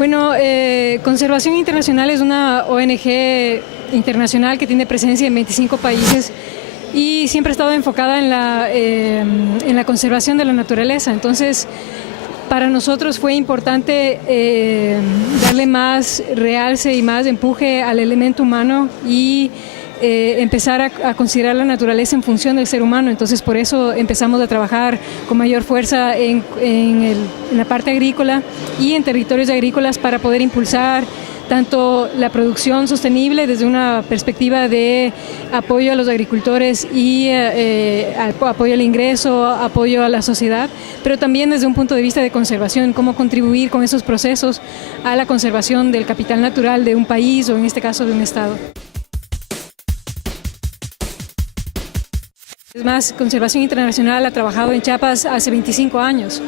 Bueno, Conservación Internacional es una ONG internacional que tiene presencia en 25 países y siempre ha estado enfocada en la conservación de la naturaleza. Entonces, para nosotros fue importante darle más realce y más empuje al elemento humano y empezar a considerar la naturaleza en función del ser humano. Entonces, por eso empezamos a trabajar con mayor fuerza en la parte agrícola y en territorios agrícolas para poder impulsar tanto la producción sostenible desde una perspectiva de apoyo a los agricultores y apoyo al ingreso, apoyo a la sociedad, pero también desde un punto de vista de conservación, cómo contribuir con esos procesos a la conservación del capital natural de un país o en este caso de un estado. Es más, Conservación Internacional ha trabajado en Chiapas hace 25 años.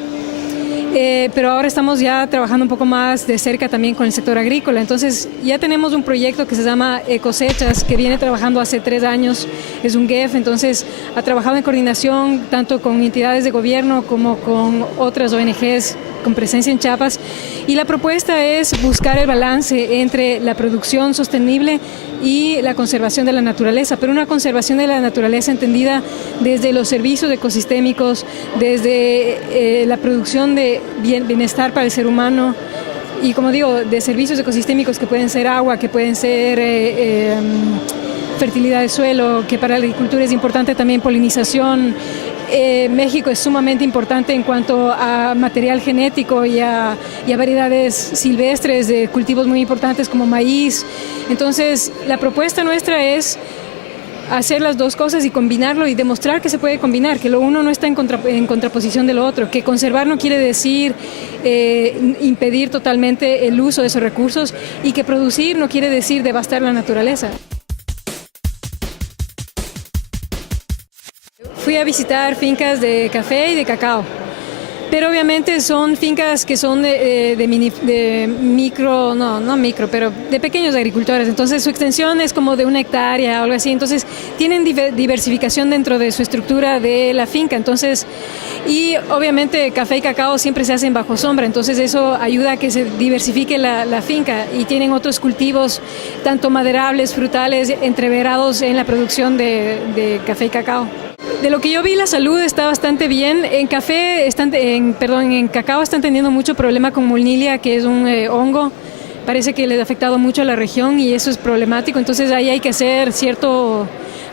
Pero ahora estamos ya trabajando un poco más de cerca también con el sector agrícola. Entonces ya tenemos un proyecto que se llama Ecosechas, que viene trabajando hace 3 años, es un GEF, entonces ha trabajado en coordinación tanto con entidades de gobierno como con otras ONGs con presencia en Chiapas, y la propuesta es buscar el balance entre la producción sostenible y la conservación de la naturaleza, pero una conservación de la naturaleza entendida desde los servicios ecosistémicos, desde la producción de bienestar para el ser humano y, como digo, de servicios ecosistémicos que pueden ser agua, que pueden ser fertilidad de suelo, que para la agricultura es importante también polinización. México es sumamente importante en cuanto a material genético y a variedades silvestres de cultivos muy importantes como maíz. Entonces, la propuesta nuestra es hacer las dos cosas y combinarlo y demostrar que se puede combinar, que lo uno no está en contraposición de lo otro, que conservar no quiere decir impedir totalmente el uso de esos recursos y que producir no quiere decir devastar la naturaleza. Fui a visitar fincas de café y de cacao, pero obviamente son fincas que son de pequeños agricultores, entonces su extensión es como de 1 hectárea o algo así, entonces tienen diversificación dentro de su estructura de la finca, entonces, y obviamente café y cacao siempre se hacen bajo sombra, entonces eso ayuda a que se diversifique la finca y tienen otros cultivos, tanto maderables, frutales, entreverados en la producción de café y cacao. De lo que yo vi, la salud está bastante bien. En cacao están teniendo mucho problema con Molnilia, que es un hongo. Parece que les ha afectado mucho a la región y eso es problemático. Entonces ahí hay que hacer cierto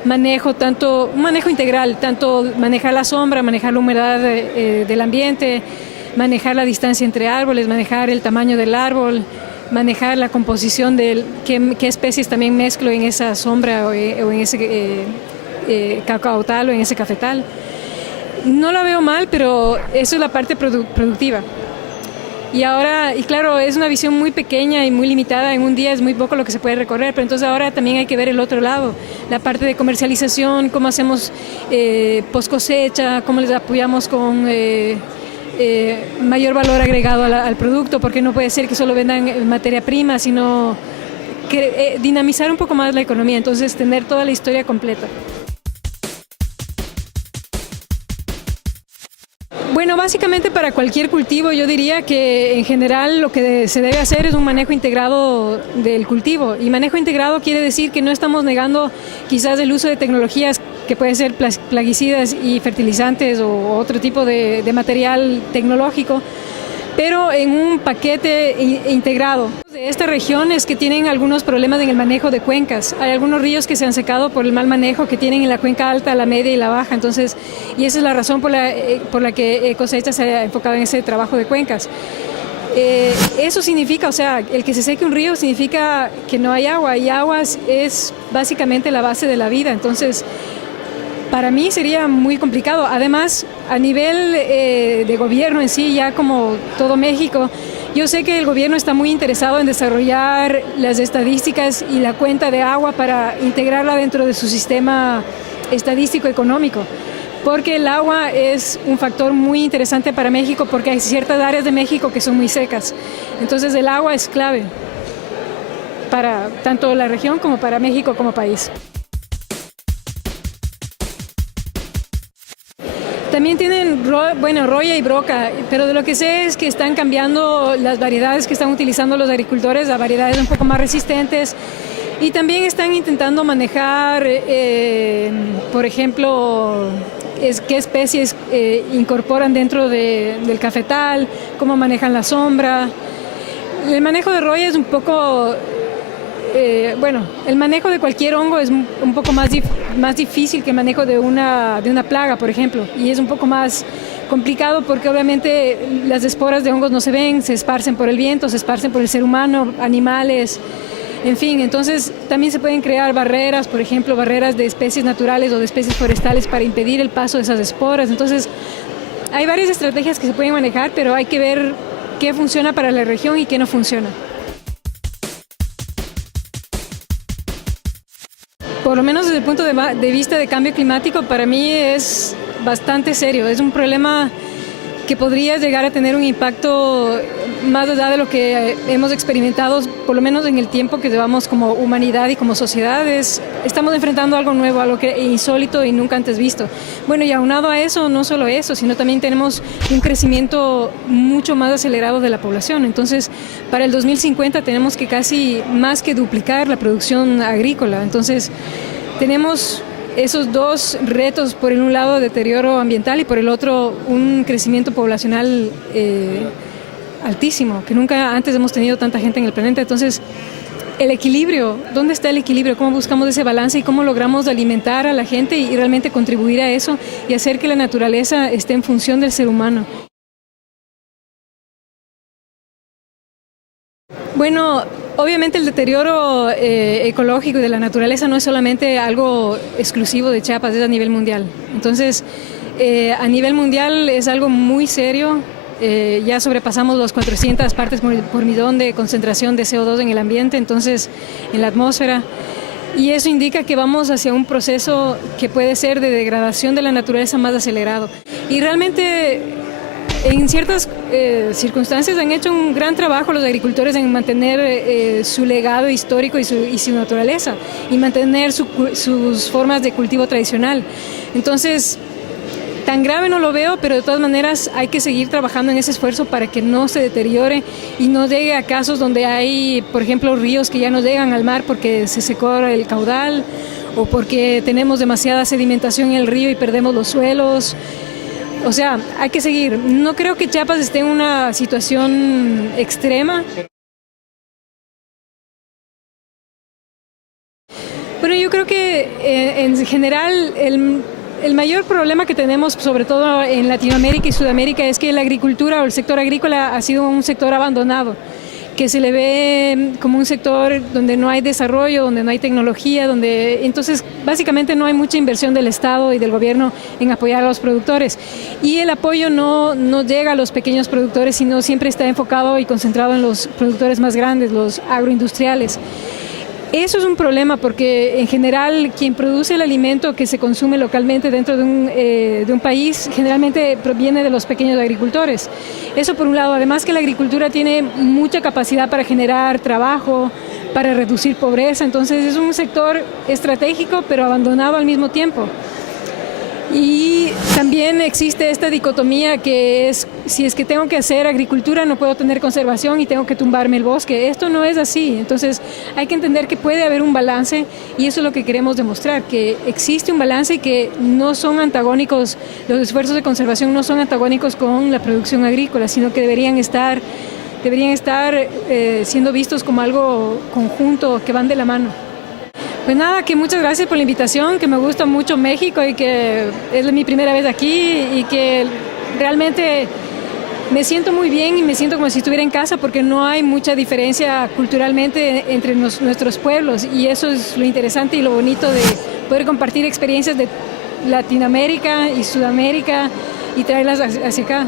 manejo, un manejo integral, tanto manejar la sombra, manejar la humedad del ambiente, manejar la distancia entre árboles, manejar el tamaño del árbol, manejar la composición de qué especies también mezclo en esa sombra o en ese cacao tal o en ese cafetal. No la veo mal, pero eso es la parte productiva. Y claro, es una visión muy pequeña y muy limitada, en un día es muy poco lo que se puede recorrer, pero entonces ahora también hay que ver el otro lado, la parte de comercialización, cómo hacemos post cosecha, cómo les apoyamos con mayor valor agregado al producto, porque no puede ser que solo vendan materia prima, sino que, dinamizar un poco más la economía, entonces tener toda la historia completa. Bueno, básicamente para cualquier cultivo yo diría que en general lo que se debe hacer es un manejo integrado del cultivo, y manejo integrado quiere decir que no estamos negando quizás el uso de tecnologías que pueden ser plaguicidas y fertilizantes o otro tipo de material tecnológico, pero en un paquete integrado. De esta región es que tienen algunos problemas en el manejo de cuencas. Hay algunos ríos que se han secado por el mal manejo que tienen en la cuenca alta, la media y la baja. Entonces, y esa es la razón por la que Cosecha se ha enfocado en ese trabajo de cuencas. Eso significa, o sea, el que se seque un río significa que no hay agua, y agua es básicamente la base de la vida. Entonces, para mí sería muy complicado. Además, a nivel de gobierno en sí, ya como todo México, yo sé que el gobierno está muy interesado en desarrollar las estadísticas y la cuenta de agua para integrarla dentro de su sistema estadístico económico, porque el agua es un factor muy interesante para México, porque hay ciertas áreas de México que son muy secas. Entonces el agua es clave para tanto la región como para México como país. También tienen, bueno, roya y broca, pero de lo que sé es que están cambiando las variedades que están utilizando los agricultores a variedades un poco más resistentes y también están intentando manejar, por ejemplo, qué especies incorporan dentro del cafetal, cómo manejan la sombra. El manejo de roya es un poco... bueno, el manejo de cualquier hongo es un poco más difícil que el manejo de una plaga, por ejemplo, y es un poco más complicado porque obviamente las esporas de hongos no se ven, se esparcen por el viento, se esparcen por el ser humano, animales, en fin, entonces también se pueden crear barreras, por ejemplo, barreras de especies naturales o de especies forestales para impedir el paso de esas esporas. Entonces, hay varias estrategias que se pueden manejar, pero hay que ver qué funciona para la región y qué no funciona. Por lo menos desde el punto de vista de cambio climático, para mí es bastante serio. Es un problema que podría llegar a tener un impacto más allá de lo que hemos experimentado, por lo menos en el tiempo que llevamos como humanidad y como sociedades. Estamos enfrentando algo nuevo, algo que es insólito y nunca antes visto. Bueno, y aunado a eso, no solo eso, sino también tenemos un crecimiento mucho más acelerado de la población. Entonces, para el 2050 tenemos que casi más que duplicar la producción agrícola. Entonces, tenemos esos dos retos, por un lado deterioro ambiental y por el otro un crecimiento poblacional altísimo, que nunca antes hemos tenido tanta gente en el planeta. Entonces, el equilibrio, ¿dónde está el equilibrio? ¿Cómo buscamos ese balance y cómo logramos alimentar a la gente y realmente contribuir a eso y hacer que la naturaleza esté en función del ser humano? Bueno, obviamente el deterioro ecológico y de la naturaleza no es solamente algo exclusivo de Chiapas, es a nivel mundial. Entonces, a nivel mundial es algo muy serio. Ya sobrepasamos los 400 partes por millón de concentración de CO2 en el ambiente, entonces en la atmósfera. Y eso indica que vamos hacia un proceso que puede ser de degradación de la naturaleza más acelerado. Y realmente, en ciertas circunstancias han hecho un gran trabajo los agricultores en mantener su legado histórico y su naturaleza y mantener sus formas de cultivo tradicional. Entonces, tan grave no lo veo, pero de todas maneras hay que seguir trabajando en ese esfuerzo para que no se deteriore y no llegue a casos donde hay, por ejemplo, ríos que ya no llegan al mar porque se secó el caudal o porque tenemos demasiada sedimentación en el río y perdemos los suelos. O sea, hay que seguir. No creo que Chiapas esté en una situación extrema. Bueno, yo creo que en general el mayor problema que tenemos, sobre todo en Latinoamérica y Sudamérica, es que la agricultura o el sector agrícola ha sido un sector abandonado, que se le ve como un sector donde no hay desarrollo, donde no hay tecnología, donde entonces básicamente no hay mucha inversión del Estado y del gobierno en apoyar a los productores. Y el apoyo no llega a los pequeños productores, sino siempre está enfocado y concentrado en los productores más grandes, los agroindustriales. Eso es un problema porque en general quien produce el alimento que se consume localmente dentro de un país generalmente proviene de los pequeños agricultores. Eso por un lado, además que la agricultura tiene mucha capacidad para generar trabajo, para reducir pobreza, entonces es un sector estratégico pero abandonado al mismo tiempo. Y también existe esta dicotomía que es, si es que tengo que hacer agricultura no puedo tener conservación y tengo que tumbarme el bosque. Esto no es así, entonces hay que entender que puede haber un balance y eso es lo que queremos demostrar, que existe un balance y que no son antagónicos, los esfuerzos de conservación no son antagónicos con la producción agrícola, sino que deberían estar siendo vistos como algo conjunto, que van de la mano. Pues nada, que muchas gracias por la invitación, que me gusta mucho México y que es mi primera vez aquí y que realmente me siento muy bien y me siento como si estuviera en casa porque no hay mucha diferencia culturalmente entre nuestros pueblos y eso es lo interesante y lo bonito de poder compartir experiencias de Latinoamérica y Sudamérica y traerlas hacia acá.